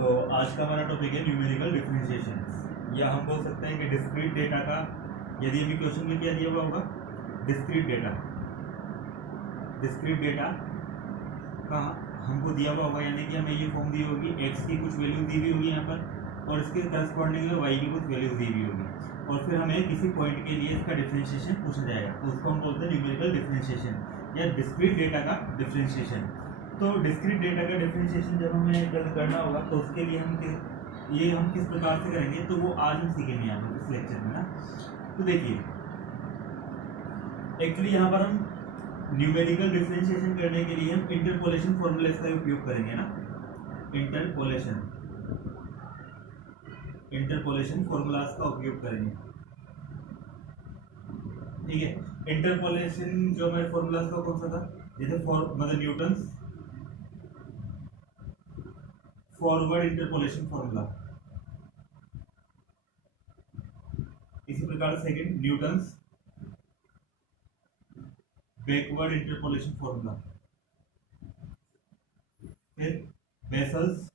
तो आज का हमारा टॉपिक है न्यूमेरिकल डिफरेंशिएशन, या हम बोल सकते हैं कि डिस्क्रीट डेटा का, यदि अभी क्वेश्चन में क्या दिया हुआ होगा, डिस्क्रीट डेटा का हमको दिया हुआ होगा, यानी कि हमें ये फॉर्म दी होगी, एक्स की कुछ वैल्यू दी हुई होगी यहाँ पर और इसके करस्पॉन्डिंग वाई की कुछ वैल्यू दी हुई होगी, और फिर हमें किसी पॉइंट के लिए इसका डिफरेंशिएशन पूछा जाएगा, तो उसको हम बोलते हैं न्यूमेरिकल डिफरेंशिएशन या डिस्क्रीट डेटा का डिफरेंशिएशन। तो डिस्क्रीट डेटा का डिफरेंशिएशन जब हमें करना होगा तो उसके लिए हम किस प्रकार से करेंगे, तो वो आज हम सीखेंगे यहाँ पर इस लेक्चर में ना। तो देखिए, एक्चुअली यहाँ पर हम न्यूमेरिकल डिफरेंशिएशन करने के लिए हम इंटरपोलेशन फॉर्मूले का उपयोग करेंगे ना। इंटरपोलेशन फॉर्मूलाज का उपयोग करेंगे, ठीक है। इंटरपोलेशन जो हमारे फॉर्मूलाज का कौन सा था, जैसे मतलब न्यूटन्स फॉरवर्ड इंटरपोलेशन फॉर्मूला, इसी प्रकार second Newton's backward interpolation formula, फिर Bessel's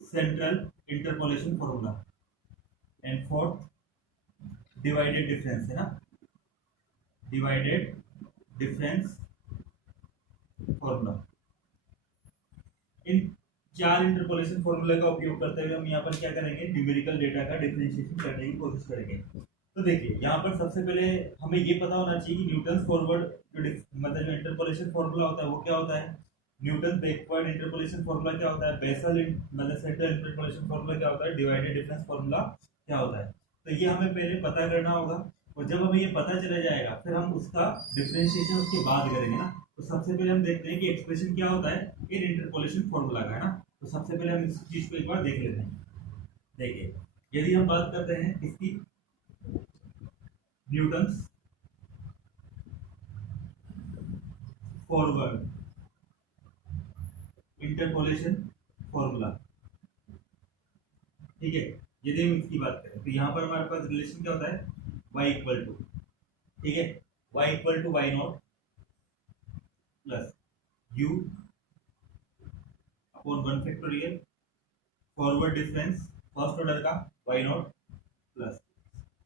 central interpolation formula, and fourth divided difference है ना, डिवाइडेड डिफरेंस फॉर्मूला। इन चार इंटरपोलेशन फॉर्मूला का उपयोग करते हुए हम यहाँ पर क्या करेंगे, न्यूमेरिकल डेटा का डिफरेंशिएशन करने की कोशिश करेंगे। तो देखिए, यहाँ पर सबसे पहले हमें ये पता होना चाहिए कि न्यूटन फॉरवर्ड मतलब जो इंटरपोलेशन फॉर्मूला होता है वो क्या होता है, न्यूटन बैकवर्ड इंटरपोलेशन फॉर्मूला क्या होता है, बेसल मतलब सेंट्रल इंटरपोलेशन फॉर्मूला क्या होता है, डिवाइडेड डिफरेंस फॉर्मूला क्या होता है। तो ये हमें पहले पता करना होगा, और जब हमें ये पता चला जाएगा फिर हम उसका डिफरेंशिएशन उसके बाद करेंगे ना। तो सबसे पहले हम देखते हैं कि एक्सप्रेशन क्या होता है इन इंटरपोलेशन फॉर्मूला का, है ना। तो सबसे पहले हम इस चीज को एक बार देख लेते हैं। देखिए, यदि हम बात करते हैं इसकी न्यूटन्स फॉरवर्ड इंटरपोलेशन फॉर्मूला, ठीक है, यदि हम इसकी बात करें तो यहाँ पर हमारे पास रिलेशन क्या होता है, y इक्वल टू, ठीक है, y equal to y nought plus u upon 1 factorial forward difference first order का y nought plus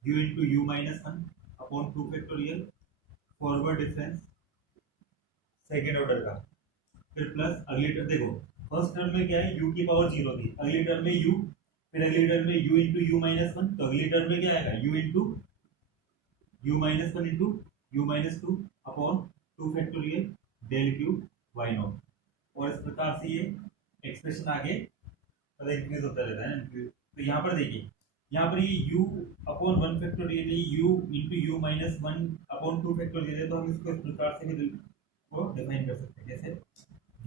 u into u minus 1 upon 2 factorial forward difference second order का, फिर प्लस अगली term, देखो first term में क्या है, u की power 0 थी, अगली टर्म में u, फिर अगली टर्म में u इंटू यू माइनस 1, तो अगली टर्म में क्या आएगा, u into u minus 1 into u minus 2 upon 2 factorial del cube y nought, और इस प्रकार से ये एक्सप्रेशन आगे इंक्रीज होता रहता है। तो यहाँ पर देखिए, यहाँ पर ये u upon 1 factorial u into u minus 1 upon 2 factorial है, तो हम इसको इस प्रकार से भी को डिफाइन कर सकते हैं, जैसे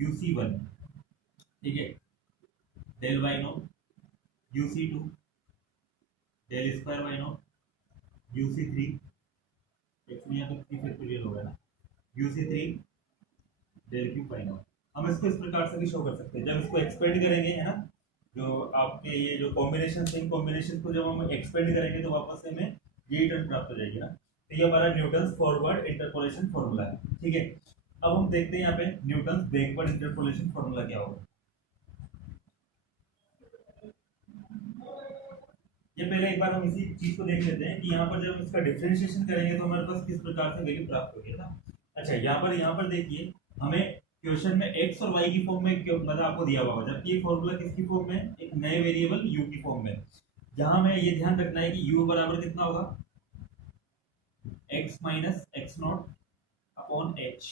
uc1, ठीक है, del y nought, uc2 del square y nought, uc3 actually यहाँ पे 3 फैक्टोरियल होगा ना, uc3 del cube y not. हम इसको इस प्रकार से भी शो कर सकते हैं, जब इसको एक्सपेंड करेंगे, है ना, जो आपके ये जो कॉम्बिनेशन है, इन कॉम्बिनेशन को जब हम एक्सपेंड करेंगे तो वापस से हमें यही टर्म प्राप्त हो जाएगी ना। तो ये हमारा न्यूटन्स फॉरवर्ड इंटरपोलेशन फॉर्मूला है, ठीक है। अब हम देखते हैं यहाँ पे न्यूटन्स बैकवर्ड इंटरपोलेशन फॉर्मूला क्या होगा। ये पहले एक बार हम इसी चीज को देख लेते हैं कि यहाँ पर जब इसका डिफरेंशिएशन करेंगे तो हमारे पास किस प्रकार से वैल्यू प्राप्त होगी ना। अच्छा, यहाँ पर देखिए, हमें क्वेश्चन में x और y की फॉर्म में मतलब आपको दिया हुआ होगा, जबकि ये फॉर्मूला किसकी फॉर्म में, एक नए वेरिएबल u की फॉर्म में। यहाँ में ये ध्यान रखना है कि u बराबर कितना होगा, x minus x not upon h,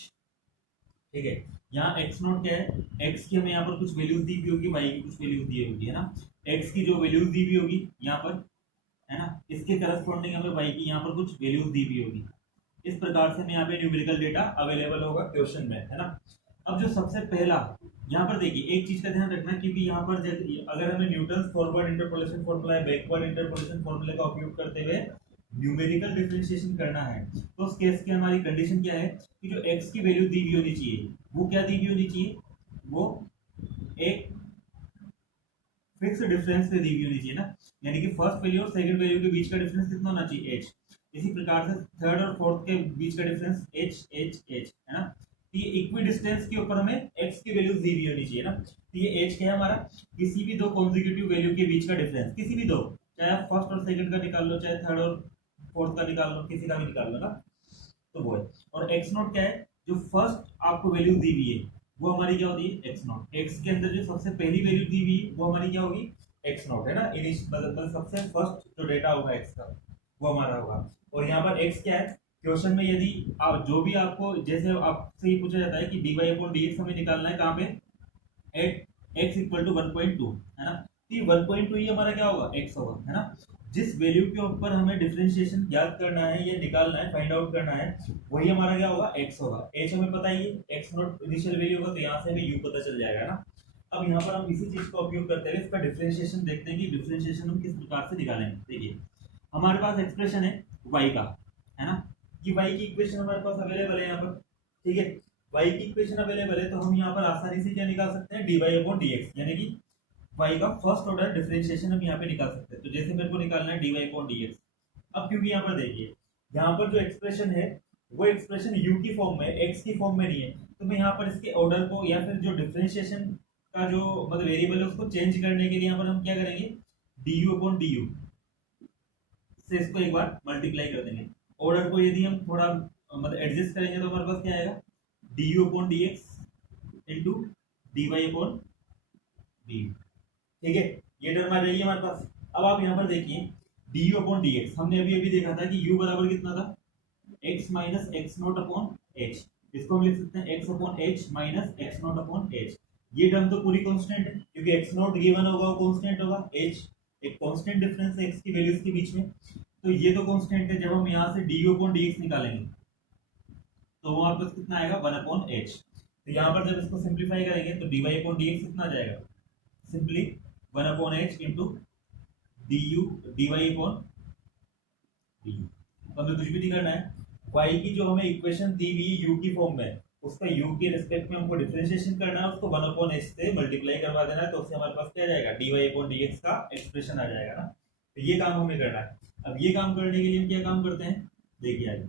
ठीक है। यहाँ x नॉट क्या है, x की हमें यहाँ पर कुछ वैल्यूज दी हुई होगी, y की कुछ वैल्यूज दी होगी, है ना। x की जो वैल्यूज दी हुई होगी यहाँ पर, है ना, इसके करस्पॉन्डिंग हमें y की यहाँ पर कुछ वैल्यूज दी हुई होगी। इस प्रकार से हमें यहाँ पे न्यूमेरिकल डेटा अवेलेबल होगा क्वेश्चन में, है ना। अब जो सबसे पहला यहाँ पर देखिए, एक चीज का ध्यान रखना, क्योंकि यहाँ पर अगर हमें न्यूटन फॉरवर्ड इंटरपोलेशन फॉर्मूला या बैकवर्ड इंटरपोलेशन फॉर्मूले का उपयोग करते हुए न्यूमेरिकल डिफरेंशिएशन करना है, तो उस केस की हमारी कंडीशन क्या है कि जो x की वैल्यू दी हुई होनी चाहिए वो क्या दी हुई होनी चाहिए, वो एक फिक्स डिफरेंस पे दी हुई होनी चाहिए ना, यानी कि फर्स्ट वैल्यू और सेकंड वैल्यू के बीच का डिफरेंस कितना होना चाहिए, h। इसी प्रकार से थर्ड और फोर्थ के बीच का डिफरेंस h h h, है ना। तो ये इक्वी डिस्टेंस के ऊपर हमें x की वैल्यू दी हुई होनी चाहिए ना। तो ये h क्या है हमारा, किसी भी दो कॉन्जिक्यूटिव वैल्यू के बीच का डिफरेंस, किसी भी दो, चाहे आप फर्स्ट और सेकंड का निकाल लो, चाहे थर्ड और फोर्थ का निकाल लो, किसी का भी निकाल लो ना, तो वो है। और x नॉट क्या है, जो फर्स्ट आपको वैल्यू दी हुई है वो हमारी क्या होती है, x नॉट। x के अंदर जो सबसे पहली वैल्यू दी हुई है वो हमारी क्या होगी, x नॉट है ना, मतलब सबसे फर्स्ट जो डेटा होगा x का वो हमारा होगा। और यहाँ पर x क्या है, क्वेश्चन में यदि आप जो भी आपको, जैसे आपसे ये पूछा जाता है कि dy अपॉन dx हमें निकालना है कहाँ पे, एट x इक्वल टू 1.2 है ना, तो ये 1.2 ही हमारा क्या होगा, x होगा है ना। जिस वैल्यू के ऊपर हमें डिफरेंशिएशन ज्ञात करना है या निकालना है, फाइंड आउट करना है, वही हमारा क्या होगा, x होगा। h हमें पता ही है, x नॉट इनिशियल वैल्यू होगा, तो यहाँ से हमें u पता चल जाएगा ना। अब यहाँ पर हम इसी चीज का उपयोग करते हुए इसका डिफरेंशिएशन देखते हैं कि डिफरेंशिएशन हम किस प्रकार से निकालेंगे। देखिए हमारे पास एक्सप्रेशन है y का, है ना, कि y की इक्वेशन हमारे पास अवेलेबल है यहाँ पर, ठीक है। y की इक्वेशन अवेलेबल है तो हम यहाँ पर आसानी से क्या निकाल सकते हैं, dy अपॉन dx, यानी कि y का फर्स्ट ऑर्डर डिफरेंशिएशन हम यहाँ पे निकाल सकते हैं। तो जैसे मेरे को निकालना है dy अपॉन dx, अब क्योंकि यहाँ पर देखिए यहाँ पर जो एक्सप्रेशन है वो एक्सप्रेशन u की फॉर्म में, x की फॉर्म में नहीं है, तो मैं यहाँ पर इसके ऑर्डर को या फिर जो डिफरेंशिएशन का जो मतलब वेरिएबल है उसको चेंज करने के लिए यहाँ पर हम क्या करेंगे, du अपॉन du से इसको एक बार मल्टीप्लाई कर देंगे। ऑर्डर को यदि हम थोड़ा मतलब एडजस्ट करेंगे तो हमारे पास क्या आएगा, du upon dx into dy upon du, ठीक है, ये टर्म आ जाएगी हमारे पास। अब आप यहाँ पर देखिए du अपॉन dx, हमने अभी अभी देखा था कि u बराबर कितना था, x minus x not upon h, इसको हम लिख सकते हैं x upon h minus x not upon h। ये टर्म तो पूरी कांस्टेंट है क्योंकि x नॉट गिवन होगा वो कांस्टेंट होगा, h एक कांस्टेंट डिफरेंस है x की वैल्यूज के बीच में, तो ये तो कांस्टेंट है। जब हम यहाँ से du अपॉन dx निकालेंगे तो हमारे पास कितना आएगा, 1 अपॉन h। तो यहाँ पर जब इसको सिंप्लीफाई करेंगे तो dy अपॉन dx कितना आ जाएगा, simply 1 upon h into dy upon du। तो हमें कुछ भी नहीं करना है, y की जो हमें इक्वेशन दी हुई है u की फॉर्म में, उसका u के रिस्पेक्ट में हमको डिफरेंशिएशन करना है, उसको 1 अपॉन h से मल्टीप्लाई करवा देना है, तो उससे हमारे पास क्या जाएगा, dy अपॉन dx का एक्सप्रेशन आ जाएगा ना। तो ये काम हमें करना है। अब ये काम करने के लिए हम क्या काम करते हैं, देखिए आगे,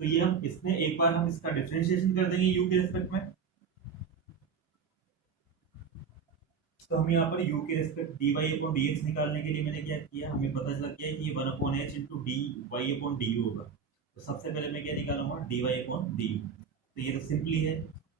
तो ये हम इसमें एक बार हम इसका डिफरेंशिएशन कर देंगे u के रिस्पेक्ट में, तो हम यहाँ पर u के रिस्पेक्ट dy अपॉन dx निकालने के लिए मैंने क्या किया, हमें पता चल गया कि ये 1 upon h into dy upon du होगा। तो सबसे पहले मैं क्या निकालूंगा, dy अपॉन du। तो ये तो सिंपली है,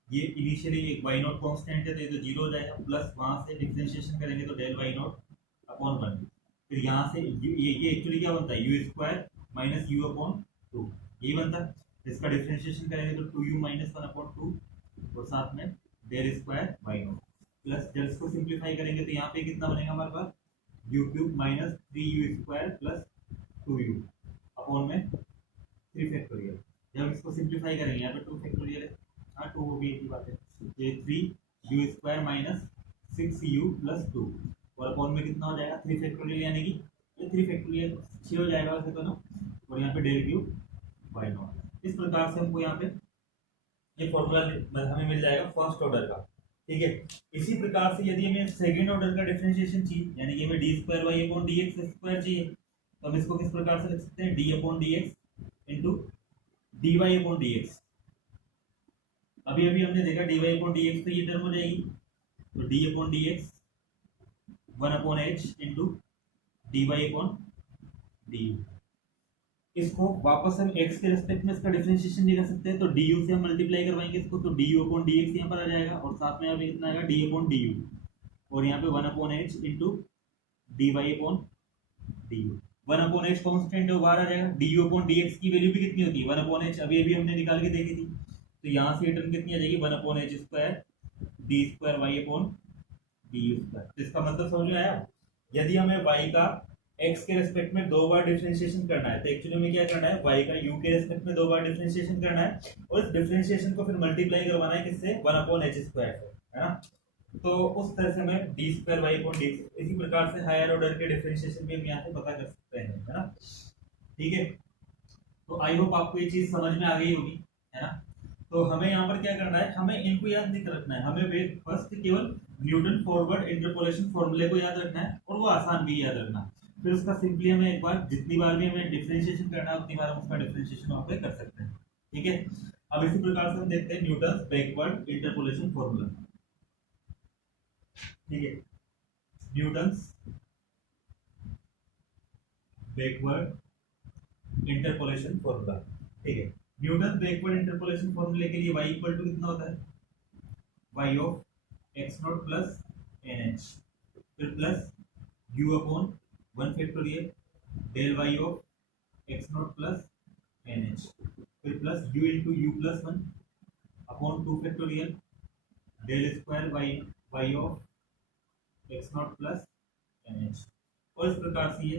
ये इनिशियली एक y नॉट कांस्टेंट है तो ये तो 0 हो जाएगा, प्लस वहां से डिफरेंशिएशन करेंगे तो डेल y नॉट अपॉन 1, फिर यहाँ से ये एक्चुअली क्या बनता है, u square minus u upon 2, यही बनता है। इसका डिफरेंशिएशन करेंगे तो 2u माइनस 1 अपॉन 2 और साथ में del square y nought, plus जब इसको सिंप्लीफाई करेंगे तो यहाँ पे कितना बनेगा हमारे पास, u cube minus 3u square plus 2u upon में 3 फैक्टोरियल। जब इसको सिंप्लीफाई करेंगे यहाँ पे 2 फैक्टोरियल है, हाँ 2 होगी, एक ही बात है, ये 3u square minus 6u plus 2 और अपॉन में कितना हो जाएगा 3 फैक्टोरियल, यानी कि ये 3 फैक्टोरियल 6 हो जाएगा वैसे तो ना, और यहाँ पे डेल क्यूब y नॉट। इस प्रकार से हमको यहाँ पे ये फॉर्मूला हमें मिल जाएगा फर्स्ट ऑर्डर का, ठीक है। इसी प्रकार से यदि हमें सेकंड ऑर्डर का डिफरेंशिएशन चाहिए, यानी कि हमें d square y upon d x square चाहिए, तो हम इसको किस प्रकार से लिख सकते हैं, d upon d x into d y upon d x. अभी अभी हमने देखा d y upon d x, तो ये टर्म हो जाएगी, तो d upon d x 1 upon h into d y upon d u. इसको वापस हम x के रिस्पेक्ट में इसका डिफरेंशिएशन निकाल सकते हैं, तो du से हम मल्टीप्लाई करवाएंगे इसको, तो du अपॉन dx यहाँ पर आ जाएगा, और साथ में अभी कितना आएगा d अपॉन du, और यहाँ पे 1 upon h into dy upon du। 1 upon h constant है, बाहर आ जाएगा। du अपॉन dx की वैल्यू भी कितनी होती है, 1 अपॉन h, अभी अभी हमने निकाल के देखी थी, तो यहाँ से टर्म कितनी आ जाएगी, 1 upon h square d square y upon du square. तो इसका मतलब समझ में आया, यदि हमें y का x के रिस्पेक्ट में 2 बार डिफरेंशिएशन करना है, तो एक्चुअली में क्या करना है, y का u के रिस्पेक्ट में 2 बार डिफरेंशिएशन करना है, और इस डिफरेंशिएशन को फिर मल्टीप्लाई करवाना है किससे, 1 अपॉन h स्क्वायर से, है ना। तो उस तरह से हमें d square y upon d, इसी प्रकार से हायर ऑर्डर के डिफरेंशिएशन भी हम यहाँ से पता कर सकते हैं, है ना। ठीक है, तो आई होप आपको ये चीज समझ में आ गई होगी, है ना। तो हमें यहाँ पर क्या करना है, हमें इनको याद नहीं रखना है, हमें फर्स्ट केवल न्यूटन फॉरवर्ड इंटरपोलेशन फॉर्मूले को याद रखना है, और वो आसान भी याद रखना है। फिर उसका सिंपली हमें एक बार, जितनी बार भी हमें डिफरेंशिएशन करना है उतनी बार हम उसका डिफरेंशिएशन वहां पे कर सकते हैं, ठीक है। अब इसी प्रकार से हम देखते हैं न्यूटन बैकवर्ड इंटरपोलेशन फॉर्मूला। ठीक है, न्यूटन बैकवर्ड इंटरपोलेशन फॉर्मूला। ठीक है, न्यूटन बैकवर्ड इंटरपोलेशन फॉर्मूले के लिए y इक्वल टू कितना होता है, y of x not plus n h, फिर plus u upon 1 factorial del y of x not plus n h, फिर plus u into u plus 1 upon 2 factorial del square y of x not plus n h. और इस प्रकार से ये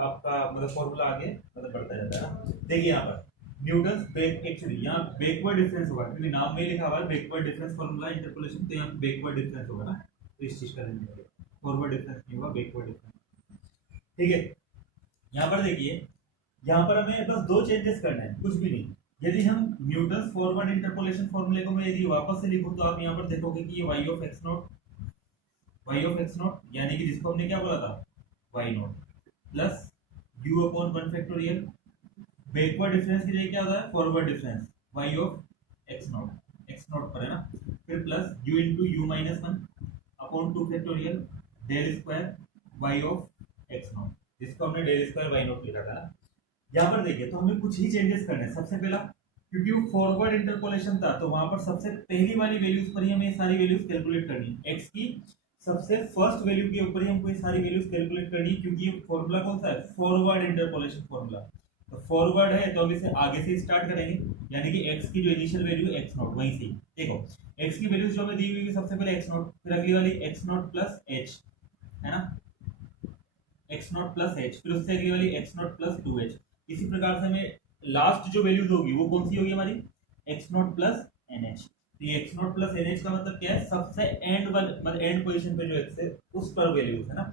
आपका मतलब formula आगे मतलब बढ़ता जाता है ना। देखिए यहाँ पर न्यूटन बैक, एक्चुअली यहाँ बैकवर्ड डिफरेंस होगा क्योंकि नाम में लिखा हुआ है बैकवर्ड डिफरेंस फॉर्मूला इंटरपोलेशन, तो यहाँ पे बैकवर्ड डिफरेंस होगा ना, तो इस चीज का ध्यान रखिए, फॉरवर्ड डिफरेंस नहीं होगा, बैकवर्ड डिफरेंस। ठीक है, यहाँ पर देखिए, यहाँ पर हमें बस दो चेंजेस करना है, कुछ भी नहीं। यदि हम न्यूटन फॉरवर्ड इंटरपोलेशन फॉर्मूले को मैं यदि वापस से लिखूं तो आप यहाँ पर देखोगे कि ये y ऑफ एक्स नॉट यानी कि जिसको हमने क्या बोला था y nought plus u upon 1 factorial, backward difference की जगह क्या होता है forward difference y of x nought पर है ना, फिर plus u into u minus 1 upon 2 factorial del square y of x nought, जिसको हमने डेल स्क्वायर y नॉट लिखा था ना। यहाँ पर देखिए तो हमें कुछ ही चेंजेस करने हैं। सबसे पहला, क्योंकि वो फॉरवर्ड इंटरपोलेशन था तो वहां पर सबसे पहली वाली वैल्यूज पर ही हमें सारी वैल्यूज कैलकुलेट करनी है, एक्स की सबसे फर्स्ट वैल्यू के ऊपर ही हमको ये सारी वैल्यूज कैलकुलेट करनी है, क्योंकि ये फॉर्मूला कौन सा है फॉरवर्ड इंटरपोलेशन फॉर्मूला। तो फॉरवर्ड है तो अब इसे आगे से स्टार्ट करेंगे, यानी कि x की जो इनिशियल वैल्यू है x नॉट वहीं से देखो, x की वैल्यूज जो हमें दी हुई है सबसे पहले x नॉट, फिर अगली वाली x नॉट प्लस h है ना, x नॉट प्लस h, फिर उससे अगली वाली x नॉट प्लस 2h। इसी प्रकार से हमें लास्ट जो वैल्यूज होगी वो कौन सी होगी हमारी x नॉट प्लस nh। तो ये x नॉट प्लस nh का मतलब क्या है, सबसे एंड वाले मतलब एंड पोजीशन पे जो x है उस पर वैल्यूज है ना।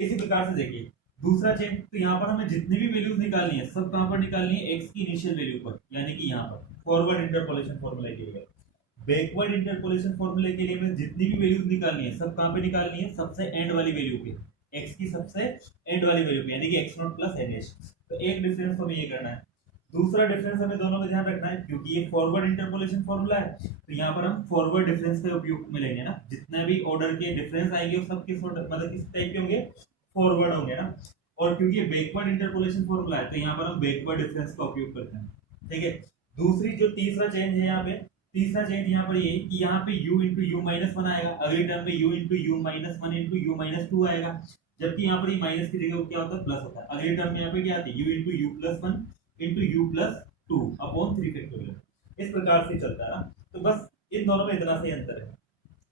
इसी प्रकार से देखिए दूसरा चेंज, तो यहाँ पर हमें जितनी भी वैल्यूज निकालनी है सब कहाँ पर निकालनी है, x की इनिशियल वैल्यू पर, यानी कि यहाँ पर फॉरवर्ड इंटरपोलेशन फॉर्मूले के लिए। बैकवर्ड इंटरपोलेशन फॉर्मूले के लिए हमें जितनी भी वैल्यूज निकालनी है सब कहाँ पे निकालनी है, सबसे एंड वाली वैल्यू पे, x की सबसे एंड वाली वैल्यू पे, यानी कि x नॉट प्लस nh। तो एक डिफरेंस हमें ये करना है। दूसरा डिफरेंस हमें दोनों में ध्यान रखना है, क्योंकि ये फॉरवर्ड इंटरपोलेशन फॉर्मूला है तो यहाँ पर हम फॉरवर्ड डिफरेंस का उपयोग में लेंगे ना, जितने भी ऑर्डर के डिफरेंस आएंगे वो सब किस ऑर्डर मतलब किस टाइप के होंगे, फॉरवर्ड होंगे ना। और क्योंकि ये बैकवर्ड इंटरपोलेशन फॉर्मूला है तो यहाँ पर हम बैकवर्ड डिफरेंस का उपयोग करते हैं। ठीक है, दूसरी जो तीसरा चेंज है यहाँ पे, तीसरा चेंज यहाँ पर ये कि यहाँ पे u इंटू यू माइनस 1 आएगा, अगली टर्म में u into u minus 1 into u minus 2 आएगा, जबकि यहाँ पर ये माइनस की जगह क्या होता है प्लस होता है। अगली टर्म में यहाँ पे क्या आती है u into u plus 1 into u plus 2 upon 3 factorial. इस प्रकार से चलता है ना। तो बस इन दोनों में इतना से अंतर है।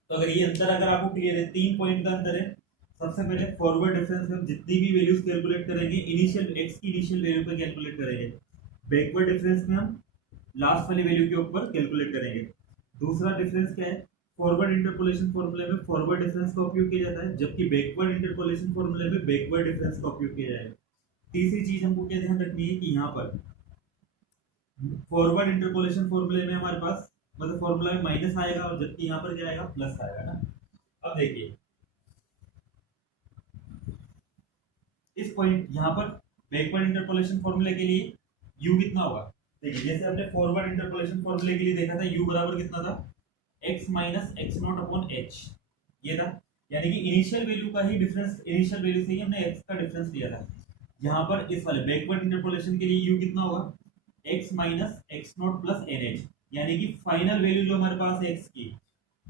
तो अगर ये अंतर अगर आपको क्लियर है, 3 पॉइंट का अंतर है। सबसे पहले फॉरवर्ड डिफरेंस में हम जितनी भी वैल्यूज कैलकुलेट करेंगे इनिशियल x की इनिशियल वैल्यू पर कैलकुलेट करेंगे, बैकवर्ड डिफरेंस में हम लास्ट वाली वैल्यू के ऊपर कैलकुलेट करेंगे। दूसरा डिफरेंस क्या है, फॉरवर्ड इंटरपोलेशन फॉर्मूले में फॉरवर्ड डिफरेंस का उपयोग किया जाता है, जबकि बैकवर्ड इंटरपोलेशन फॉर्मूले में बैकवर्ड डिफरेंस का उपयोग किया जाएगा। तीसरी चीज हमको क्या ध्यान रखनी है कि यहाँ पर फॉरवर्ड इंटरपोलेशन फॉर्मूले में हमारे पास मतलब फॉर्मूला में माइनस आएगा और जबकि यहाँ पर क्या आएगा प्लस आएगा ना। अब देखिए इस पॉइंट यहाँ पर बैकवर्ड इंटरपोलेशन फॉर्मूले के लिए u कितना होगा, देखिए जैसे हमने फॉरवर्ड इंटरपोलेशन फॉर्मूले के लिए देखा था u बराबर कितना था x minus x not upon h, ये था, यानी कि इनिशियल वैल्यू का ही डिफरेंस, इनिशियल वैल्यू से ही हमने x का डिफरेंस लिया था। यहाँ पर इस वाले बैकवर्ड इंटरपोलेशन के लिए u कितना होगा x minus x not plus nh, यानी कि फाइनल वैल्यू जो हमारे पास है x की,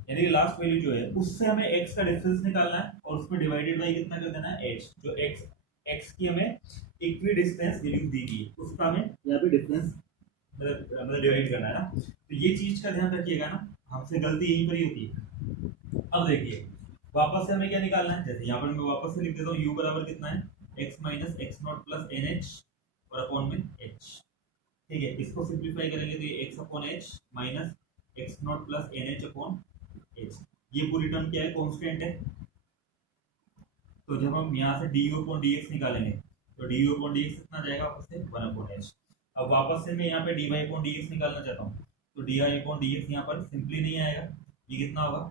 यानी कि लास्ट वैल्यू जो है उससे हमें x का डिफरेंस निकालना है और उसमें डिवाइडेड बाय कितना कर देना है h, जो x की हमें इक्वी डिस्टेंस वैल्यू दी गई है उसका हमें यहाँ पे डिफरेंस मतलब डिवाइड करना है ना। तो ये चीज का ध्यान रखिएगा ना, हमसे गलती यहीं पर ही होती है। अब देखिए वापस से हमें क्या निकालना है, जैसे यहाँ पर मैं वापस से लिख देता हूँ u बराबर कितना है x minus x not plus nh और अपॉन में h। ठीक है, इसको सिंप्लीफाई करेंगे तो ये x upon h minus x not plus nh upon h, ये पूरी टर्म क्या है कांस्टेंट है। तो जब हम यहाँ से du अपॉन dx निकालेंगे तो du अपॉन dx कितना जाएगा वापस से 1 अपॉन h। अब वापस से मैं यहाँ पे dy अपॉन dx निकालना चाहता हूँ तो dy अपॉन dx यहाँ पर सिंपली नहीं आएगा, ये कितना होगा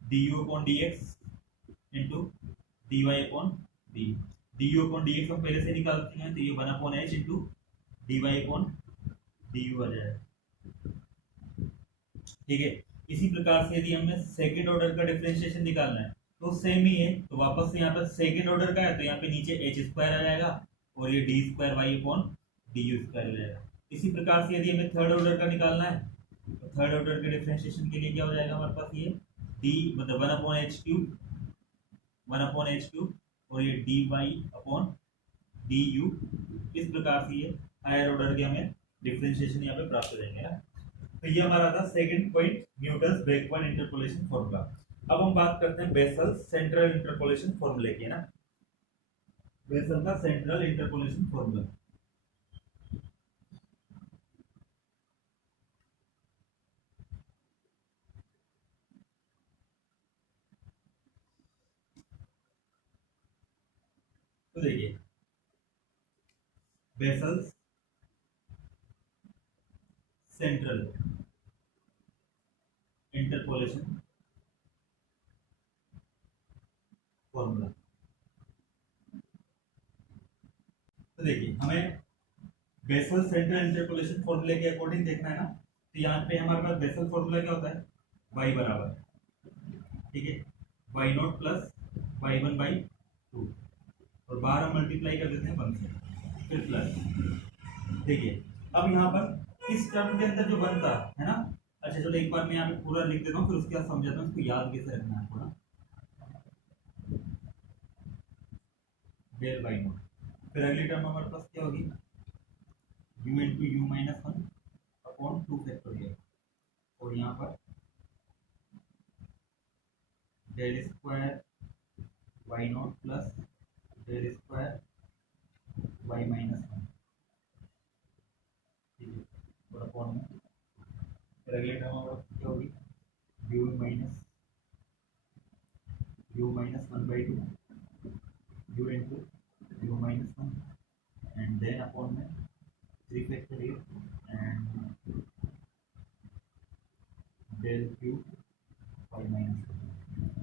du upon dx into dy upon du upon dx हम पहले से निकाल चुके हैं तो ये 1 upon h into dy upon d u आ जाएगा। ठीक है, इसी प्रकार से यदि हमें सेकंड ऑर्डर का डिफरेंशिएशन निकालना है तो सेम ही है, तो वापस से यहाँ पर सेकंड ऑर्डर का है तो यहाँ पे नीचे एच स्क्वायर आ जाएगा और ये d square y upon d u square आ जाएगा। इसी प्रकार से यदि हमें थर्ड ऑर्डर का निकालना है तो थर्ड ऑर्डर के डिफरेंशिएशन के लिए क्या हो जाएगा हमारे पास, ये डी मतलब वन अपॉन एच क्यूब और ये d y upon d u. इस प्रकार से ये हायर ऑर्डर के हमें डिफरेंशिएशन यहाँ पे प्राप्त हो जाएंगे ना। तो ये हमारा था second point, Newton's backward interpolation formula. अब हम बात करते हैं बेसल सेंट्रल इंटरपोलेशन फॉर्मूले की, है ना। बेसल का सेंट्रल इंटरपोलेशन फॉर्मूला, तो देखिए बेसल सेंट्रल इंटरपोलेशन फॉर्मूला। तो देखिए हमें बेसल सेंट्रल इंटरपोलेशन फॉर्मूले के अकॉर्डिंग देखना है ना। तो यहाँ पे हमारे पास बेसल फॉर्मूला क्या होता है, y बराबर, ठीक है, y nought plus y one by to और बाहर हम मल्टीप्लाई कर देते हैं 1 से, फिर प्लस। देखिए अब यहाँ पर इस टर्म के अंदर जो बनता है ना, अच्छा चलो एक बार मैं यहाँ पे पूरा लिख देता हूँ फिर उसके बाद समझाता हूँ, इसको याद कैसे रखना है थोड़ा। डेल बाई नॉट, फिर अगली टर्म हमारे पास क्या होगी, u into u minus one upon two factorial और यहाँ पर del square y nought plus del square y minus one, ठीक है, और अपॉन में फिर अगले टर्म हमारे पास क्या होगी, you minus one by to u into u minus 1 and then upon में 3 factorial and del q y minus 1।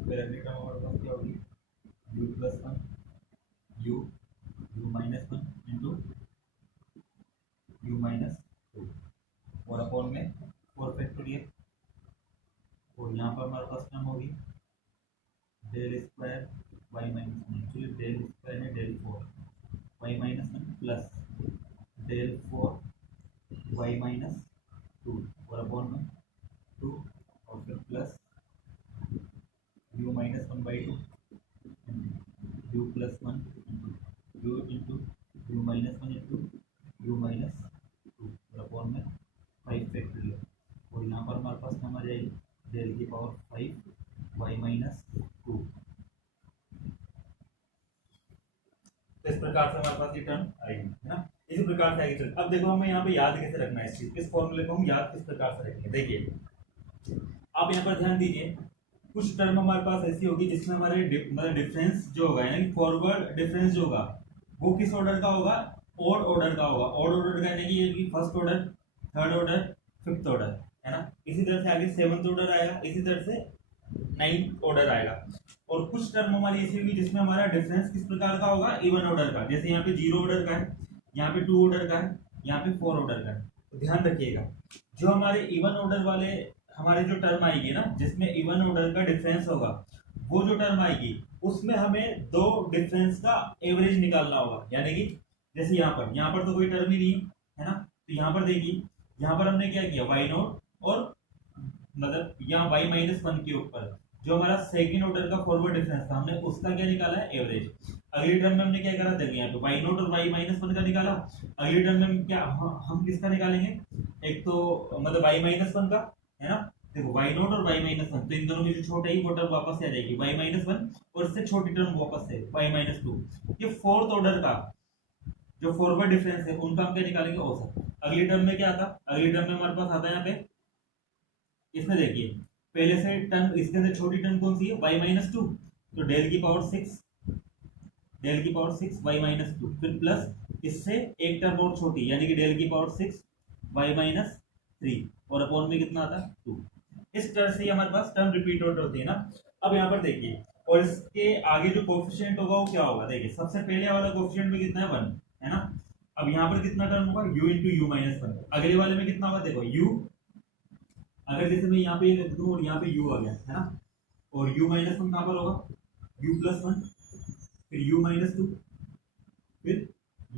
फिर अगली टर्म हमारे पास क्या होगी, u plus 1 u minus 1 into u minus 2 और अपॉन में 4 factorial और यहाँ पर हमारे पास टर्म होगी del square y minus one, actually del square है del 4 y minus one plus del 4 y minus 2 और अपॉन में 2 और फिर plus u minus one by two u plus one u into u minus one into u minus two और upon में 5 factorial और यहाँ पर हमारे पास टर्म आ जाएगी डेल की पावर 5 y माइनस 2। तो इस प्रकार से हमारे पास ये टर्म आएगी, है ना। इसी प्रकार से आगे चल, अब देखो हमें यहाँ पे याद कैसे रखना है इस चीज, इस फॉर्मूले को हम याद किस प्रकार से रखेंगे। देखिए आप यहाँ पर ध्यान दीजिए, कुछ टर्म हमारे पास ऐसी होगी जिसमें हमारे मतलब डिफरेंस जो होगा यानी फॉरवर्ड डिफरेंस जो होगा वो किस ऑर्डर का होगा, ऑड ऑर्डर का होगा। ऑड ऑर्डर का यानी कि first order, third order, fifth order, है ना। इसी तरह से आगे सेवंथ ऑर्डर आएगा, इसी तरह से नाइन्थ ऑर्डर आएगा। और कुछ टर्म हमारी ऐसी होगी जिसमें हमारा डिफरेंस किस प्रकार का होगा, इवन ऑर्डर का, जैसे यहाँ पे 0 ऑर्डर का है, यहाँ पे 2 ऑर्डर का है, यहाँ पे 4 ऑर्डर का है। तो ध्यान रखिएगा जो हमारे इवन ऑर्डर वाले हमारे जो टर्म आएगी ना, जिसमें इवन ऑर्डर का डिफरेंस होगा, वो जो टर्म आएगी उसमें हमें दो डिफरेंस का एवरेज निकालना होगा। यानी कि जैसे यहाँ पर तो कोई टर्म ही नहीं है ना, तो यहाँ पर देखिए यहाँ पर हमने क्या किया, वाई नॉट और मतलब यहाँ वाई माइनस वन के ऊपर जो हमारा सेकंड ऑर्डर का फॉरवर्ड डिफरेंस था हमने उसका क्या निकाला है, एवरेज। अगली टर्म में हमने क्या करा, देखिए यहाँ पे वाई नॉट और वाई माइनस वन का निकाला। अगली टर्म में क्या हम किसका निकालेंगे, एक तो मतलब वाई माइनस वन का, है ना। देखो वाई नॉट और वाई माइनस वन, तो इन दोनों की जो छोटा ही वो टर्म वापस से आ जाएगी वाई माइनस वन और इससे छोटी टर्म वापस से वाई माइनस टू। ये फोर्थ ऑर्डर का जो फॉरवर्ड डिफरेंस है उनका हम क्या निकालेंगे, औसत। अगली टर्म में क्या आता, अगली टर्म में हमारे पास आता है यहाँ पे, इसमें देखिए पहले से टर्म इसके अंदर छोटी टर्म कौन सी है, वाई माइनस टू, तो डेल की पावर 6 वाई माइनस टू, फिर प्लस इससे एक टर्म और छोटी यानी कि डेल की पावर 6 वाई माइनस 3 और अपॉन में कितना आता है 2। इस तरह से हमारे पास टर्म रिपीट होती है ना। अब यहाँ पर देखिए और इसके आगे जो कोफिशिएंट होगा वो क्या होगा, देखिए सबसे पहले वाला कोफिशिएंट में कितना है 1, है ना। अब यहाँ पर कितना टर्म होगा, u into u minus one. अगले वाले में कितना होगा, देखो u, अगर जैसे मैं यहाँ पे ये लिख दूँ और यहाँ पे u आ गया है ना, और u माइनस वन कहाँ पर होगा, u प्लस वन, फिर u माइनस टू, फिर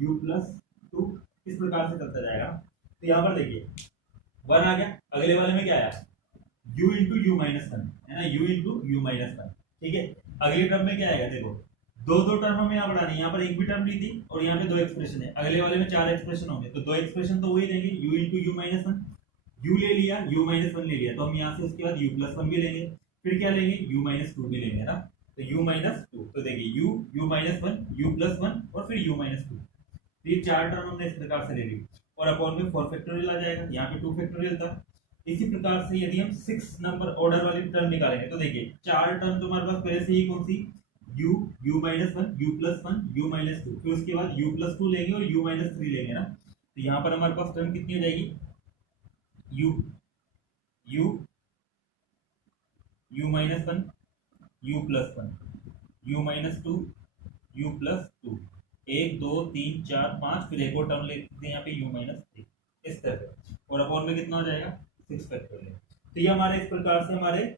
u प्लस टू, इस प्रकार से करता जाएगा। तो यहाँ पर देखिए वन आ गया, अगले वाले में क्या आया, u into u minus one है ना, u into u minus one. ठीक है, अगले टर्म में क्या आएगा, देखो दो दो टर्म में यहाँ बढ़ानी, यहाँ पर एक भी टर्म ली थी और यहाँ पे दो एक्सप्रेशन है, अगले वाले में चार एक्सप्रेशन होंगे, तो दो एक्सप्रेशन तो वही देंगे, u into u minus one, u ले लिया, u माइनस वन ले लिया, तो हम यहाँ से उसके बाद u प्लस वन भी लेंगे, फिर क्या लेंगे, u माइनस टू भी लेंगे ना, तो u माइनस टू, तो देखिए u minus one, u plus one और फिर u माइनस टू, ये चार टर्म हमने इस प्रकार से ले ली, और अपॉन में 4 फैक्टोरियल आ जाएगा, यहाँ पे 2 फैक्टोरियल था। इसी प्रकार से यदि हम 6 नंबर ऑर्डर वाली टर्म निकालेंगे, तो देखिए चार टर्म तुम्हारे पास पहले से ही कौन सी, u, u minus one, u plus one, u minus two, फिर उसके बाद u प्लस टू लेंगे और u माइनस थ्री लेंगे ना, तो यहाँ पर हमारे पास टर्म कितनी हो जाएगी, u, u, u minus one, u plus one, u minus two, u plus two, एक दो तीन चार पांच, फिर एक और टर्म लेते हैं यहाँ पे u माइनस थ्री, इस तरह से, और अपॉन में कितना हो जाएगा, 6 फैक्टोरियल। तो ये हमारे इस प्रकार से हमारे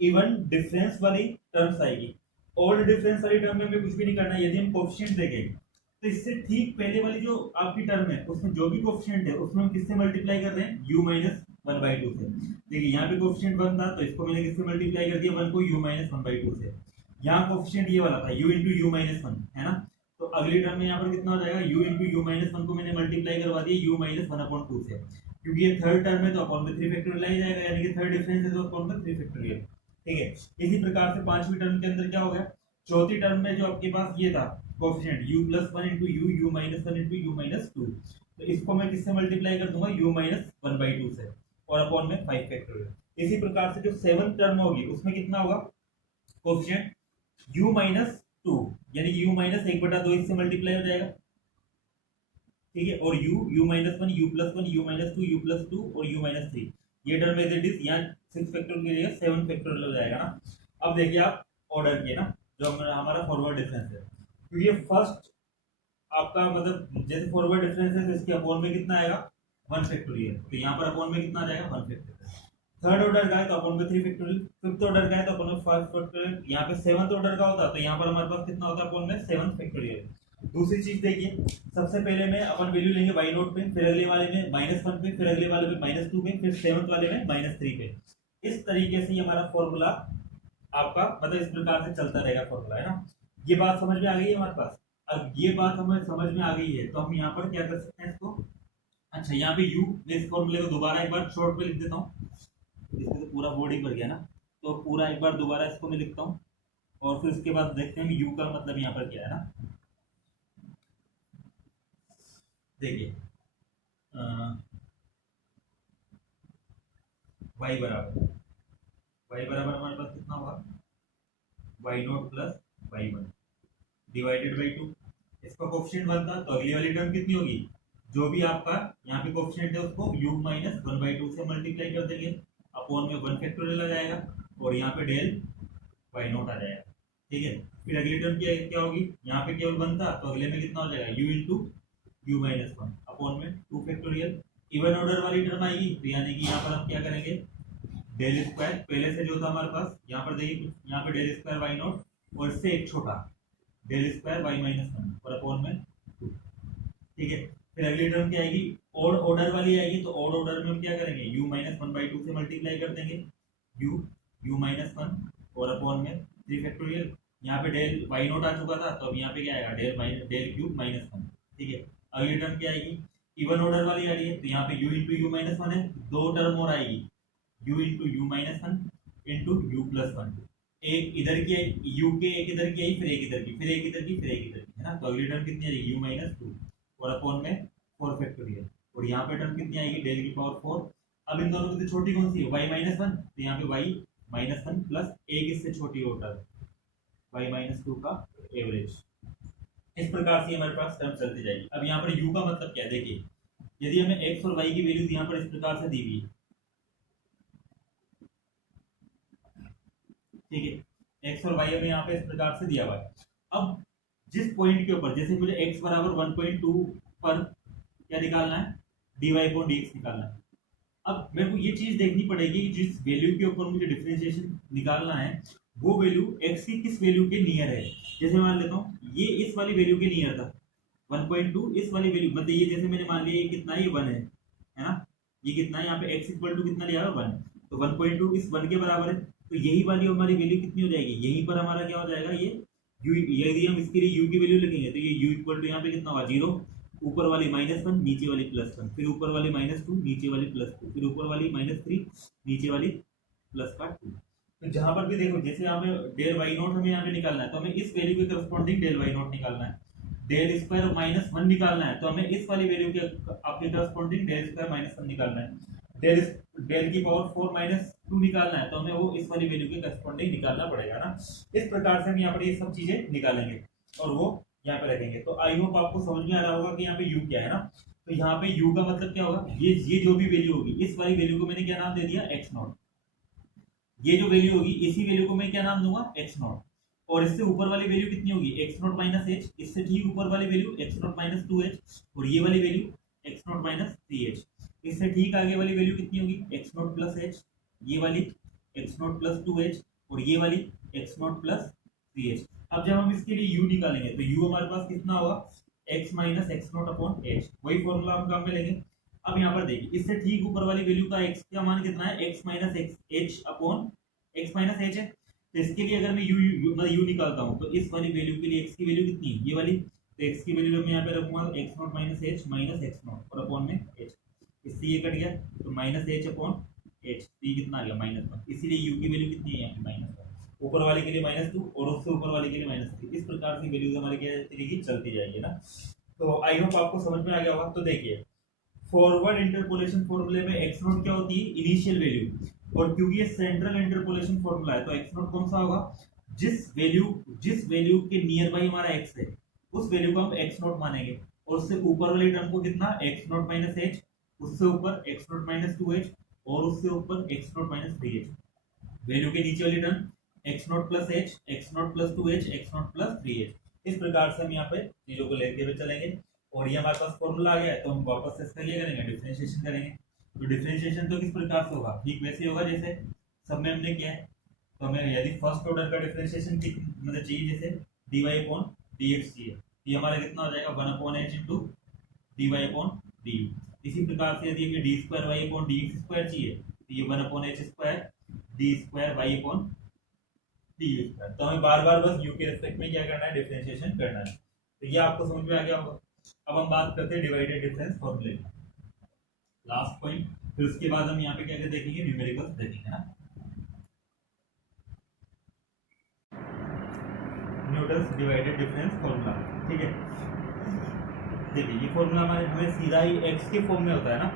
इवन डिफरेंस वाली टर्म्स आएगी। ओल्ड डिफरेंस वाली टर्म में हमें कुछ भी नहीं करना है, यदि हम कोएफिशिएंट देखेंगे तो इससे ठीक पहले वाली जो आपकी टर्म है उसमें जो भी कोएफिशिएंट है उसमें हम किससे मल्टीप्लाई कर रहे हैं, u minus one by to से। देखिए यहाँ पे कोएफिशिएंट वन था तो इसको मैंने किससे मल्टीप्लाई कर दिया, वन को u minus one by to से। यहाँ कोएफिशिएंट ये वाला था u into u minus one है ना, तो अगली टर्म में यहाँ पर कितना हो जाएगा, u into u minus one को मैंने मल्टीप्लाई करवा दिया u minus one upon to से, क्योंकि ये थर्ड टर्म है तो अपॉन में 3 फैक्टोरियल आ जाएगा, यानी कि थर्ड डिफरेंस है तो अपॉन में 3 फैक्टोरियल। ठीक है, इसी प्रकार से पांचवी टर्म के अंदर क्या हो गया, चौथी टर्म में जो आपके पास ये था coefficient u plus one into u minus one into u minus to, तो इसको मैं किससे मल्टीप्लाई कर दूंगा, u minus one by to से, और अपॉन में 5 फैक्टोरियल। इसी प्रकार से जो सेवंथ टर्म होगी उसमें कितना होगा कोएफिशिएंट, u माइनस टू, यानी कि u माइनस एक बटा दो इससे मल्टीप्लाई हो जाएगा। ठीक है, और u minus one, u plus one, u minus two, u plus two और u माइनस थ्री, ये टर्म एज इट इज यहाँ 6 फैक्टोरियल के लिए 7 फैक्टोरियल हो जाएगा ना। अब देखिए आप ऑर्डर किए ना, जो हमारा फॉरवर्ड डिफरेंस है, क्योंकि ये फर्स्ट आपका मतलब जैसे फॉरवर्ड डिफरेंस है तो इसके अपॉन में कितना आएगा, 1 फैक्टोरियल, तो यहाँ पर अपॉन में कितना आ जाएगा, 1 फैक्टोरियल। थर्ड ऑर्डर का है तो अपॉन में 3 फैक्टोरियल, फिफ्थ ऑर्डर का है तो अपॉन में 5 फैक्टोरियल, यहाँ पे सेवंथ ऑर्डर का होता तो यहाँ पर हमारे पास कितना होता है, अपॉन में 7 फैक्टोरियल। दूसरी चीज देखिए, सबसे पहले में अपन वैल्यू लेंगे y नोट पे, फिर अगले वाले में माइनस वन पे, फिर अगले वाले में माइनस टू पे, फिर सेवंथ वाले में माइनस थ्री पे। इस तरीके से हमारा फॉर्मूला आपका मतलब इस प्रकार से चलता रहेगा फॉर्मूला, है ना। ये बात समझ में आ गई है हमारे पास। अब ये बात हमें समझ में आ गई है तो हम यहाँ पर क्या कर सकते हैं इसको, अच्छा यहाँ पे u, मैं इस फॉर्मूले को दोबारा एक बार शॉर्ट पे लिख देता हूँ, इसमें तो पूरा बोर्ड ही भर गया ना, तो पूरा एक बार दोबारा इसको मैं लिखता हूँ और फिर उसके बाद देखते हैं u का मतलब यहाँ पर क्या है ना। देखिए y बराबर हमारे पास कितना होगा, y note plus y one divided by two, इसका कोएफिशिएंट वन था तो अगली वाली टर्म कितनी होगी, जो भी आपका यहाँ पे कोएफिशिएंट है उसको u minus one by to से मल्टीप्लाई कर देंगे, अपॉन में 1 फैक्टोरियल आ जाएगा और यहाँ पे डेल y नोट आ जाएगा। ठीक है, फिर अगली टर्म क्या होगी, यहाँ पे केवल वन था तो अगले में कितना हो जाएगा, u into u minus one upon में 2 फैक्टोरियल। इवन ऑर्डर वाली टर्म आएगी तो यानी कि यहाँ पर हम क्या करेंगे, डेल स्क्वायर पहले से जो था हमारे पास, यहाँ पर देखिए यहाँ पे डेल स्क्वायर वाई नोट और इससे एक छोटा del square y minus one और अपॉन में 2। ठीक है, फिर अगली टर्म क्या आएगी, ऑड ऑर्डर वाली आएगी, तो ऑड ऑर्डर में हम क्या करेंगे, u minus one by to से मल्टीप्लाई कर देंगे, u माइनस वन और अपॉन में 3 फैक्टोरियल। यहाँ पे डेल वाई नोट आ चुका था तो अब यहाँ पे क्या आएगा, डेल क्यूब माइनस वन। ठीक है, अगली टर्म क्या आएगी, इवन ऑर्डर वाली आ रही है तो यहाँ पे u into u minus one है, दो टर्म और आएगी u into u minus one into u plus one, एक इधर की आई, u के एक इधर की आई, फिर एक इधर की, फिर एक इधर की, फिर एक इधर की, है ना। तो अगली टर्म कितनी आएगी, u माइनस टू और अपॉन में 4 फैक्टोरियल, और यहाँ पे टर्म कितनी आएगी, डेल की पावर 4। अब इन दोनों में से छोटी कौन सी है, y माइनस वन, तो यहाँ पे y माइनस वन प्लस एक इससे छोटी और टर्म y माइनस टू का एवरेज। इस प्रकार से हमारे पास टर्म चलती जाएगी। अब यहाँ पर u का मतलब क्या है, देखिए यदि हमें x और y की वैल्यूज यहाँ पर इस प्रकार से दी हुई है, ठीक है, x और y हमें यहाँ पे इस प्रकार से दिया हुआ है। अब जिस पॉइंट के ऊपर, जैसे मुझे x बराबर 1.2 पर क्या निकालना है, dy अपॉन dx निकालना है। अब मेरे को ये चीज देखनी पड़ेगी कि जिस वैल्यू के ऊपर मुझे डिफरेंशिएशन निकालना है वो वैल्यू x की किस वैल्यू के नियर है। जैसे मान लेता हूँ ये इस वाली वैल्यू के नियर था 1.2, इस वाली वैल्यू मतलब ये जैसे मैंने मान लिया ये कितना है, ये 1 है ना, ये कितना है यहाँ पे x इक्वल टू कितना लिया है 1, तो 1.2 इस 1 के बराबर है, तो यही वाली हमारी वैल्यू कितनी हो जाएगी, यहीं पर हमारा क्या हो जाएगा ये u, यदि हम इसके लिए u की वैल्यू लिखेंगे तो ये u इक्वल टू यहाँ पे कितना होगा 0, ऊपर वाली -1 नीचे वाली +1, फिर ऊपर वाली -2 नीचे वाली +2, फिर ऊपर वाली -3 नीचे वाली +2। तो जहां पर भी देखो जैसे यहाँ पे डेल वाई नॉट हमें यहाँ पे निकालना है तो हमें इस वैल्यू के करस्पॉन्डिंग डेल वाई नॉट निकालना है, डेल स्क्वायर -1 निकालना है तो हमें इस वाली वैल्यू के आपके करस्पॉन्डिंग डेल स्क्वायर -1 निकालना है, डेल डेल की पावर 4 -2 निकालना है तो हमें वो इस वाली वैल्यू के करस्पॉन्डिंग निकालना पड़ेगा ना। इस प्रकार से हम यहाँ पर ये सब चीजें निकालेंगे और वो यहाँ पे रखेंगे। तो आई होप आपको समझ में आ रहा होगा कि यहाँ पे u क्या है ना। तो यहाँ पे u का मतलब क्या होगा, ये जो भी वैल्यू होगी इस वाली वैल्यू को मैंने क्या नाम दे दिया x0, ये जो वैल्यू होगी इसी वैल्यू को मैं क्या नाम दूंगा x0, और इससे ऊपर वाली वैल्यू कितनी होगी x0 -h, इससे ठीक ऊपर वाली वैल्यू x0 -2h, और ये वाली वैल्यू x0 -3h, इससे ठीक आगे वाली वैल्यू कितनी होगी x0 +h, ये वाली x0 +2h, और ये वाली x0 +3h। अब जब हम इसके लिए u निकालेंगे तो u हमारे पास कितना होगा x -x0 अपॉन h, वही फॉर्मूला हम काम में लेंगे। अब यहाँ पर देखिए इससे ठीक ऊपर वाली वैल्यू का x का मान कितना है x -h upon x -h है, तो इसके लिए अगर मैं मतलब u निकालता हूँ तो इस वाली वैल्यू के लिए x की वैल्यू कितनी है, ये वाली, तो x की वैल्यू मैं यहाँ पे रखूंगा x0 -h -x0 और अपॉन में h, इससे ये कट गया तो -h अपॉन h, तो ये कितना आ गया -1, इसीलिए u की वैल्यू कितनी है यहाँ पे -1, ऊपर वाले के लिए -2 और उससे ऊपर वाले के लिए -3, इस प्रकार से वैल्यूज हमारी क्या चलेगी चलती जाएगी ना। तो आई होप आपको समझ में आ गया होगा। तो देखिए फॉरवर्ड इंटरपोलेशन फॉर्मूले में x0 क्या होती है, इनिशियल वैल्यू, और क्योंकि ये सेंट्रल इंटरपोलेशन फॉर्मूला है तो x0 कौन सा होगा, जिस वैल्यू के नियर बाई हमारा x है उस वैल्यू को हम x0 मानेंगे, और उससे ऊपर वाली टर्म को कितना x0 -h, उससे ऊपर x0 -2h, और उससे ऊपर x0 -3h, वैल्यू के नीचे वाली term x0 +h, x0 +2h, x0 +3h। इस प्रकार से हम यहाँ पे चीजों को लेते हुए चलेंगे, और ये हमारे पास फॉर्मूला आ गया है तो हम वापस से इसका क्या करेंगे, डिफरेंशिएशन करेंगे। तो डिफरेंशिएशन तो किस प्रकार से होगा, ठीक वैसे होगा जैसे सब में हमने किया है। तो हमें यदि फर्स्ट ऑर्डर का डिफरेंशिएशन मतलब चाहिए जैसे dy अपॉन dx चाहिए, ये हमारा कितना हो जाएगा 1/h into dy upon du। इसी प्रकार से यदि हमें d² y अपॉन dx² चाहिए तो ये 1/h² d² y upon dx²। तो हमें बार बार बस u के रिस्पेक्ट में क्या करना है, डिफरेंशिएशन करना है। तो ये आपको समझ में आ गया होगा। अब हम बात करते हैं डिवाइडेड डिफरेंस फॉर्मूले, लास्ट पॉइंट, फिर उसके बाद हम यहाँ पे क्या क्या देखेंगे, न्यूमेरिकल्स देखेंगे ना। न्यूटन्स डिवाइडेड डिफरेंस फॉर्मूला, ठीक है। देखिए ये फॉर्मूला हमें सीधा ही x के फॉर्म में होता है ना,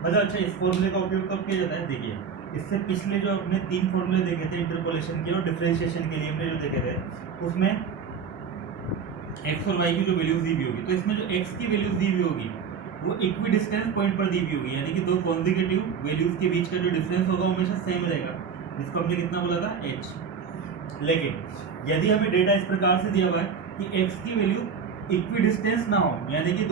मतलब अच्छा इस फॉर्मूले का उपयोग कब किया जाता है, देखिए इससे पिछले जो अपने 3 फॉर्मूले देखे थे इंटरपोलेशन के और डिफरेंशिएशन के लिए हमने जो देखे थे उसमें x और y की जो वैल्यूज दी हुई होगी, तो इसमें जो x की वैल्यूज दी हुई होगी वो इक्वी डिस्टेंस पॉइंट पर दी हुई होगी, यानी कि दो कॉन्जिक्यूटिव वैल्यूज के बीच का जो डिफरेंस होगा वो हमेशा सेम रहेगा, जिसको हमने कितना बोला था h। लेकिन यदि हमें डेटा इस प्रकार से दिया हुआ है कि x की वैल्यू इक्वी डिस्टेंस ना हो, यानी कि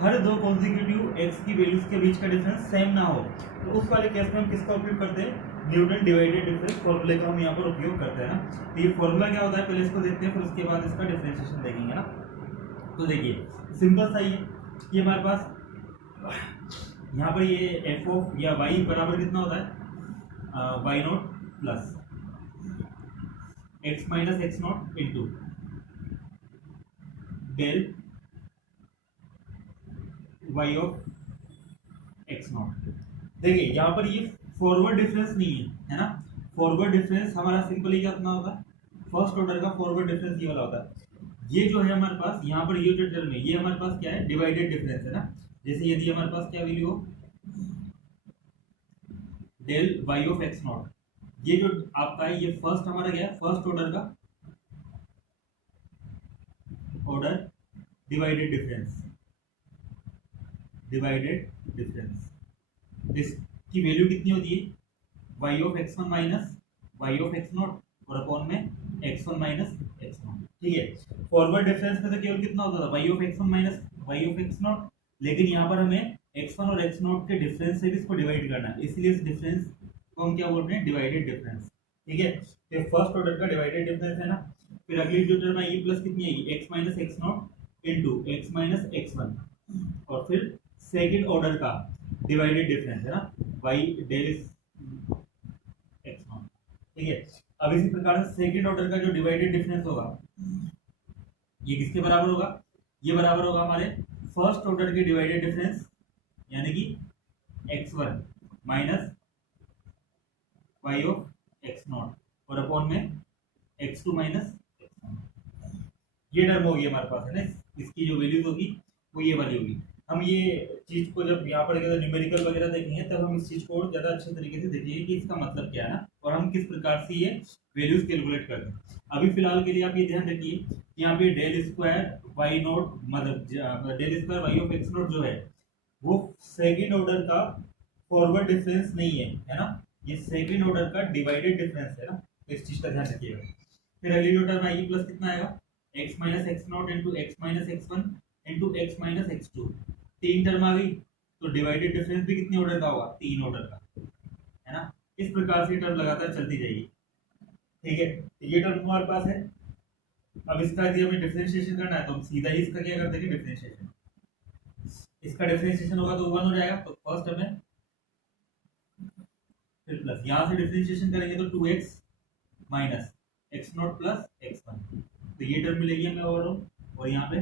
हर दो कॉन्जिक्यूटिव x की वैल्यूज के बीच का डिफरेंस सेम ना हो, तो उस वाले केस में हम किसका उपयोग करते हैं, न्यूटन डिवाइडेड डिफरेंस फॉर्मूले का हम यहाँ पर उपयोग करते हैं ना। तो ये फॉर्मूला क्या होता है पहले इसको देखते हैं, फिर उसके बाद इसका डिफरेंशिएशन देखेंगे ना। तो देखिए सिंपल सा ही है कि हमारे पास यहाँ पर ये एफ ऑफ या वाई बराबर कितना होता है y0 plus x minus x0 into del y of x0। देखिए यहाँ पर ये फॉरवर्ड डिफरेंस नहीं है ना, फॉरवर्ड डिफरेंस हमारा सिंपली कितना होता है, फर्स्ट ऑर्डर का फॉरवर्ड डिफरेंस ये वाला होता है। ये जो है हमारे पास यहाँ पर ये जो टर्म है ये हमारे पास क्या है, डिवाइडेड डिफरेंस है ना। जैसे यदि हमारे पास क्या वैल्यू हो डेल y ऑफ x0, ये जो आपका है ये फर्स्ट हमारा क्या है, फर्स्ट ऑर्डर का ऑर्डर डिवाइडेड डिफरेंस, इसकी वैल्यू कितनी होती है y of x1 minus y of x0 और अपॉन में x1 माइनस x0, ठीक है। फॉरवर्ड डिफरेंस में तो केवल कितना होता था y of x1 minus y of x0, लेकिन यहाँ पर हमें x1 और x0 के डिफरेंस से भी इसको डिवाइड करना है, इसलिए इस डिफरेंस को हम क्या बोल रहे हैं, डिवाइडेड डिफरेंस। ठीक है, ये फर्स्ट ऑर्डर का डिवाइडेड डिफरेंस है ना। फिर अगली जो टर्म आएगी प्लस कितनी आएगी, x minus x nought into x minus x one, और फिर सेकेंड ऑर्डर का डिवाइडेड डिफरेंस है ना, y डेल एक्स नॉट। ठीक है, अब इसी प्रकार से सेकेंड ऑर्डर का जो डिवाइडेड डिफरेंस होगा ये किसके बराबर होगा, ये बराबर होगा हमारे फर्स्ट ऑर्डर के डिवाइडेड डिफरेंस, यानी कि x1 minus y of x not और अपॉन में x2 माइनस x1। ये टर्म होगी हमारे पास है ना, इसकी जो वैल्यूज होगी वो ये वाली होगी। हम ये चीज को जब यहाँ पर न्यूमेरिकल वगैरह देखेंगे तब हम इस चीज को ज्यादा अच्छे तरीके से देखेंगे कि इसका मतलब क्या है ना, और हम किस प्रकार से ये वैल्यूज कैलकुलेट करते हैं। अभी फिलहाल के लिए आप ये ध्यान रखिए कि यहाँ पे डेल स्क्वायर वाई नोट मतलब del square y of x nought जो है वो सेकेंड ऑर्डर का फॉरवर्ड डिफरेंस नहीं है ना, ये सेकेंड ऑर्डर का डिवाइडेड डिफरेंस है ना, तो इस चीज का ध्यान रखिएगा। फिर अगली जो टर्म आएगी प्लस कितना आएगा, x minus x nought into x minus x one into x minus x two, तीन टर्म आ गई, तो डिवाइडेड डिफरेंस भी कितने ऑर्डर का होगा, तीन ऑर्डर का है ना। इस प्रकार से टर्म लगातार चलती जाएगी। ठीक है, ये टर्म हमारे पास है। अब इसका यदि हमें डिफरेंशिएशन करना है तो हम सीधा ही इसका क्या कर देंगे, डिफरेंशिएशन। इसका डिफरेंशिएशन होगा तो वन हो जाएगा, तो फर्स्ट हमें फिर प्लस, यहाँ से डिफरेंशिएशन करेंगे तो 2x minus x not plus x one, तो ये टर्म मिलेगी हमें ओवरऑल, और यहाँ पे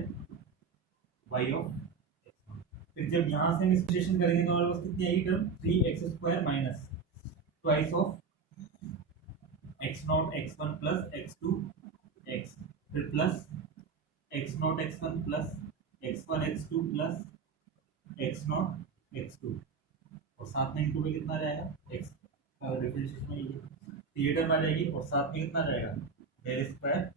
y ऑफ एक्स वन। फिर जब यहाँ से हम डिफरेंशिएशन करेंगे तो हमारे पास कितनी आएगी term, 3x square minus twice of x naught x one plus x two x, फिर plus x naught x one plus x one x two plus x naught x two, और साथ में इनटू में कितना रहेगा एक्स डिफरेंशिएशन में ये term आ जाएगी, और साथ में कितना रहेगा del square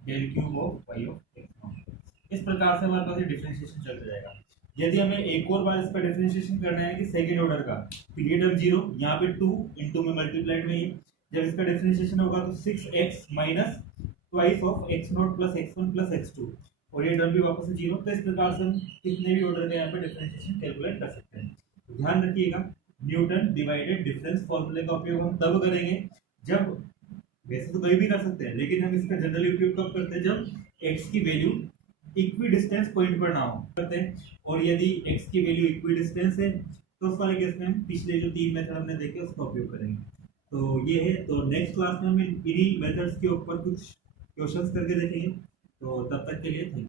del cube of y of x nought. इस प्रकार से हमारे पास ये डिफरेंशिएशन चलता जाएगा। यदि हमें एक और बार इसका डिफरेंशिएशन करना है कि सेकंड ऑर्डर का, तो ये टर्म जीरो, यहाँ पे 2 इंटू में मल्टीप्लाइड में ये, जब इसका डिफरेंशिएशन होगा तो 6x minus twice of x not plus x one plus x two, और ये टर्म भी वापस से जीरो। तो इस प्रकार से हम कितने भी ऑर्डर का यहाँ पे डिफरेंशिएशन कैलकुलेट कर सकते हैं। तो ध्यान रखिएगा, न्यूटन डिवाइडेड डिफरेंस फॉर्मूले का उपयोग हम तब करेंगे जब, वैसे तो कहीं भी कर सकते हैं लेकिन हम इसका जनरली उपयोग कब करते हैं, जब x की वैल्यू इक्वी डिस्टेंस पॉइंट पर ना हो करते हैं, और यदि x की वैल्यू इक्वी डिस्टेंस है तो उस वाले केस में हम पिछले जो तीन मेथड हमने देखे उसका उपयोग करेंगे। तो ये है, तो नेक्स्ट क्लास में हम इन्हीं मेथड्स के ऊपर कुछ क्वेश्चंस करके देखेंगे। तो तब तक के लिए थैंक यू।